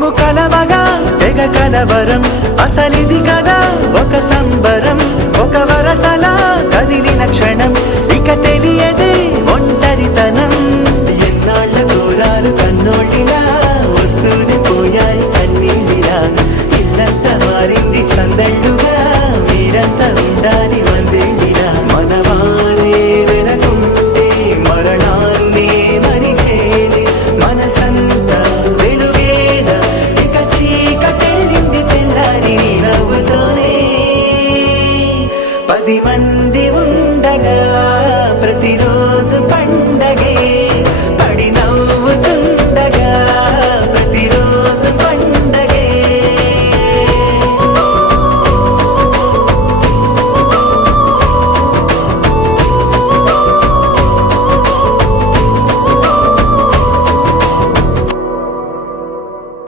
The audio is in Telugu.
కలవగా తెగ కలవరం అసలిది కదా ఒక సంబరం ఒక వరసలా కదిలిన క్షణం